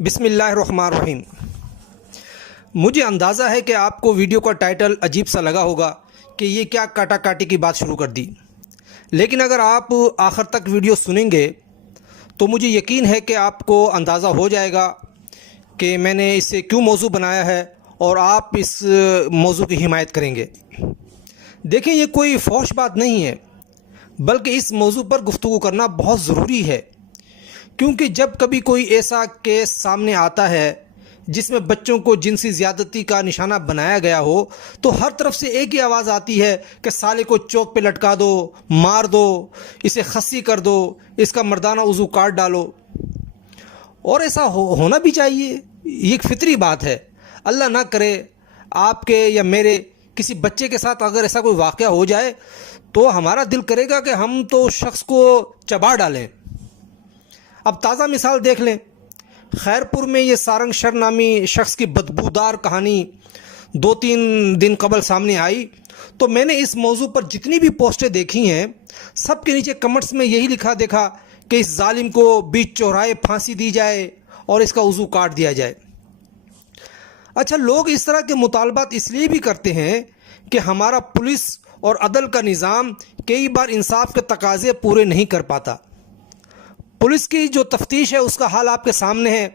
بسم اللہ الرحمن الرحیم۔ مجھے اندازہ ہے کہ آپ کو ویڈیو کا ٹائٹل عجیب سا لگا ہوگا کہ یہ کیا کاٹا کاٹی کی بات شروع کر دی، لیکن اگر آپ آخر تک ویڈیو سنیں گے تو مجھے یقین ہے کہ آپ کو اندازہ ہو جائے گا کہ میں نے اسے کیوں موضوع بنایا ہے اور آپ اس موضوع کی حمایت کریں گے۔ دیکھیں، یہ کوئی فحش بات نہیں ہے، بلکہ اس موضوع پر گفتگو کرنا بہت ضروری ہے، کیونکہ جب کبھی کوئی ایسا کیس سامنے آتا ہے جس میں بچوں کو جنسی زیادتی کا نشانہ بنایا گیا ہو تو ہر طرف سے ایک ہی آواز آتی ہے کہ سالے کو چوک پہ لٹکا دو، مار دو، اسے خصی کر دو، اس کا مردانہ عضو کاٹ ڈالو۔ اور ایسا ہونا بھی چاہیے، یہ ایک فطری بات ہے۔ اللہ نہ کرے آپ کے یا میرے کسی بچے کے ساتھ اگر ایسا کوئی واقعہ ہو جائے تو ہمارا دل کرے گا کہ ہم تو شخص کو چبا ڈالیں۔ اب تازہ مثال دیکھ لیں، خیرپور میں یہ سارنگ شر نامی شخص کی بدبودار کہانی 2-3 دن قبل سامنے آئی تو میں نے اس موضوع پر جتنی بھی پوسٹیں دیکھی ہیں سب کے نیچے کمنٹس میں یہی لکھا دیکھا کہ اس ظالم کو بیچ چوراہے پھانسی دی جائے اور اس کا عضو کاٹ دیا جائے۔ اچھا، لوگ اس طرح کے مطالبات اس لیے بھی کرتے ہیں کہ ہمارا پولیس اور عدل کا نظام کئی بار انصاف کے تقاضے پورے نہیں کر پاتا۔ پولیس کی جو تفتیش ہے اس کا حال آپ کے سامنے ہے،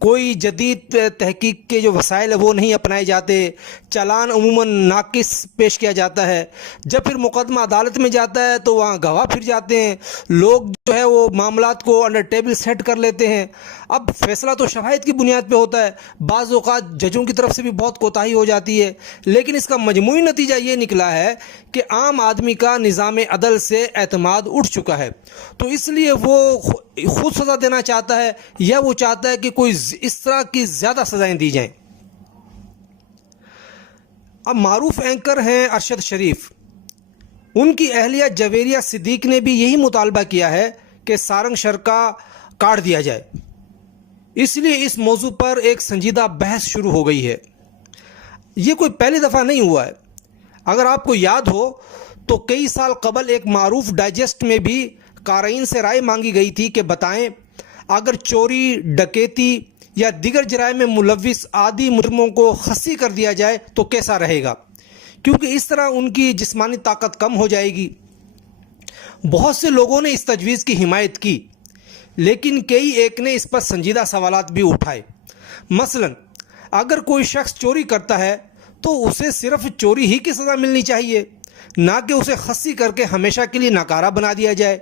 کوئی جدید تحقیق کے جو وسائل ہیں وہ نہیں اپنائے جاتے، چالان عموماً ناقص پیش کیا جاتا ہے، جب پھر مقدمہ عدالت میں جاتا ہے تو وہاں گواہ پھر جاتے ہیں، لوگ جو ہے وہ معاملات کو انڈر ٹیبل سیٹ کر لیتے ہیں۔ اب فیصلہ تو شواہد کی بنیاد پہ ہوتا ہے، بعض اوقات ججوں کی طرف سے بھی بہت کوتاہی ہو جاتی ہے، لیکن اس کا مجموعی نتیجہ یہ نکلا ہے کہ عام آدمی کا نظام عدل سے اعتماد اٹھ چکا ہے، تو اس لیے وہ خود سزا دینا چاہتا ہے یا وہ چاہتا ہے کہ کوئی اس طرح کی زیادہ سزائیں دی جائیں۔ اب معروف اینکر ہیں ارشد شریف، ان کی اہلیہ جویریہ صدیق نے بھی یہی مطالبہ کیا ہے کہ سارنگ شر کا کاٹ دیا جائے، اس لیے اس موضوع پر ایک سنجیدہ بحث شروع ہو گئی ہے۔ یہ کوئی پہلی دفعہ نہیں ہوا ہے، اگر آپ کو یاد ہو تو کئی سال قبل ایک معروف ڈائجسٹ میں بھی قارئین سے رائے مانگی گئی تھی کہ بتائیں اگر چوری، ڈکیتی یا دیگر جرائم میں ملوث عادی مجرموں کو خصی کر دیا جائے تو کیسا رہے گا، کیونکہ اس طرح ان کی جسمانی طاقت کم ہو جائے گی۔ بہت سے لوگوں نے اس تجویز کی حمایت کی، لیکن کئی ایک نے اس پر سنجیدہ سوالات بھی اٹھائے۔ مثلا اگر کوئی شخص چوری کرتا ہے تو اسے صرف چوری ہی کی سزا ملنی چاہیے، نہ کہ اسے خصی کر کے ہمیشہ کے لیے ناکارہ بنا دیا جائے،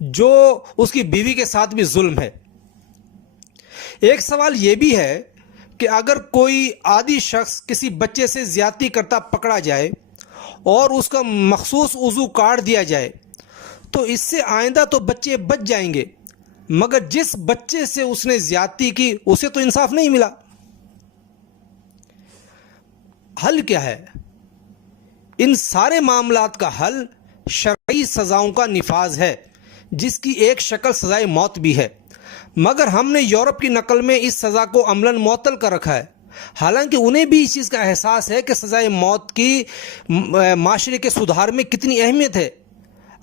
جو اس کی بیوی کے ساتھ بھی ظلم ہے۔ ایک سوال یہ بھی ہے کہ اگر کوئی عادی شخص کسی بچے سے زیادتی کرتا پکڑا جائے اور اس کا مخصوص عضو کاٹ دیا جائے تو اس سے آئندہ تو بچے بچ جائیں گے، مگر جس بچے سے اس نے زیادتی کی اسے تو انصاف نہیں ملا۔ حل کیا ہے؟ ان سارے معاملات کا حل شرعی سزاؤں کا نفاذ ہے، جس کی ایک شکل سزائے موت بھی ہے، مگر ہم نے یورپ کی نقل میں اس سزا کو عملاً معطل کر رکھا ہے، حالانکہ انہیں بھی اس چیز کا احساس ہے کہ سزائے موت کی معاشرے کے سدھار میں کتنی اہمیت ہے۔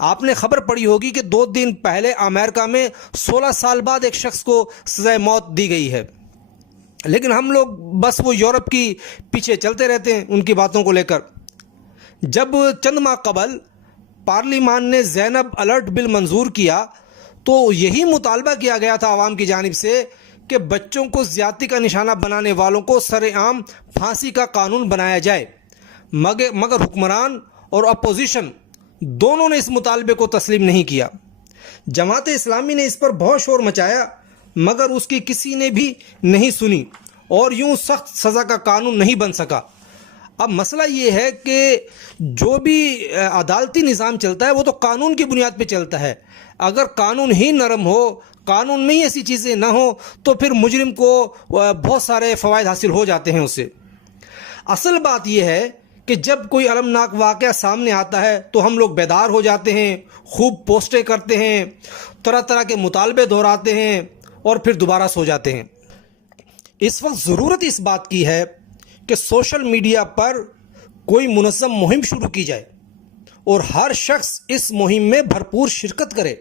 آپ نے خبر پڑھی ہوگی کہ 2 دن پہلے امریکہ میں 16 سال بعد ایک شخص کو سزائے موت دی گئی ہے، لیکن ہم لوگ بس وہ یورپ کی پیچھے چلتے رہتے ہیں ان کی باتوں کو لے کر۔ جب چند ماہ قبل پارلیمان نے زینب الرٹ بل منظور کیا تو یہی مطالبہ کیا گیا تھا عوام کی جانب سے کہ بچوں کو زیادتی کا نشانہ بنانے والوں کو سر عام پھانسی کا قانون بنایا جائے، مگر حکمران اور اپوزیشن دونوں نے اس مطالبے کو تسلیم نہیں کیا۔ جماعت اسلامی نے اس پر بہت شور مچایا، مگر اس کی کسی نے بھی نہیں سنی اور یوں سخت سزا کا قانون نہیں بن سکا۔ اب مسئلہ یہ ہے کہ جو بھی عدالتی نظام چلتا ہے وہ تو قانون کی بنیاد پہ چلتا ہے، اگر قانون ہی نرم ہو، قانون میں ہی ایسی چیزیں نہ ہوں تو پھر مجرم کو بہت سارے فوائد حاصل ہو جاتے ہیں اس سے۔ اصل بات یہ ہے کہ جب کوئی المناک واقعہ سامنے آتا ہے تو ہم لوگ بیدار ہو جاتے ہیں، خوب پوسٹیں کرتے ہیں، طرح طرح کے مطالبے دہراتے ہیں اور پھر دوبارہ سو جاتے ہیں۔ اس وقت ضرورت اس بات کی ہے کہ سوشل میڈیا پر کوئی منظم مہم شروع کی جائے اور ہر شخص اس مہم میں بھرپور شرکت کرے۔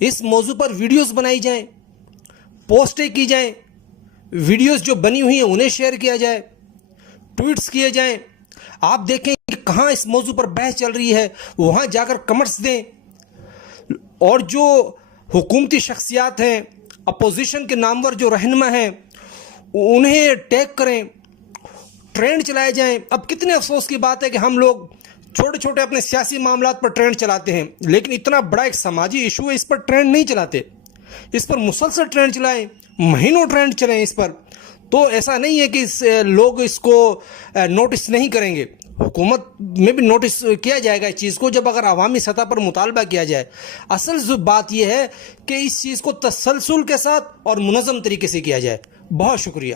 اس موضوع پر ویڈیوز بنائی جائیں، پوسٹیں کی جائیں, ویڈیوز جو بنی ہوئی ہیں انہیں شیئر کیا جائے, ٹویٹس کیے جائیں. آپ دیکھیں کہ کہاں اس موضوع پر بحث چل رہی ہے وہاں جا کر کمنٹس دیں, اور جو حکومتی شخصیات ہیں, اپوزیشن کے نامور جو رہنما ہیں, انہیں ٹیگ کریں, ٹرینڈ چلائے جائیں. اب کتنے افسوس کی بات ہے کہ ہم لوگ چھوٹے چھوٹے اپنے سیاسی معاملات پر ٹرینڈ چلاتے ہیں, لیکن اتنا بڑا ایک سماجی ایشو ہے اس پر ٹرینڈ نہیں چلاتے. اس پر مسلسل ٹرینڈ چلائیں, مہینوں ٹرینڈ چلیں اس پر. تو ایسا نہیں ہے کہ لوگ اس کو نوٹس نہیں کریں گے, حکومت میں بھی نوٹس کیا جائے گا اس چیز کو جب اگر عوامی سطح پر مطالبہ کیا جائے. اصل بات یہ ہے کہ اس چیز کو تسلسل کے ساتھ اور منظم طریقے سے کیا جائے. بہت شکریہ.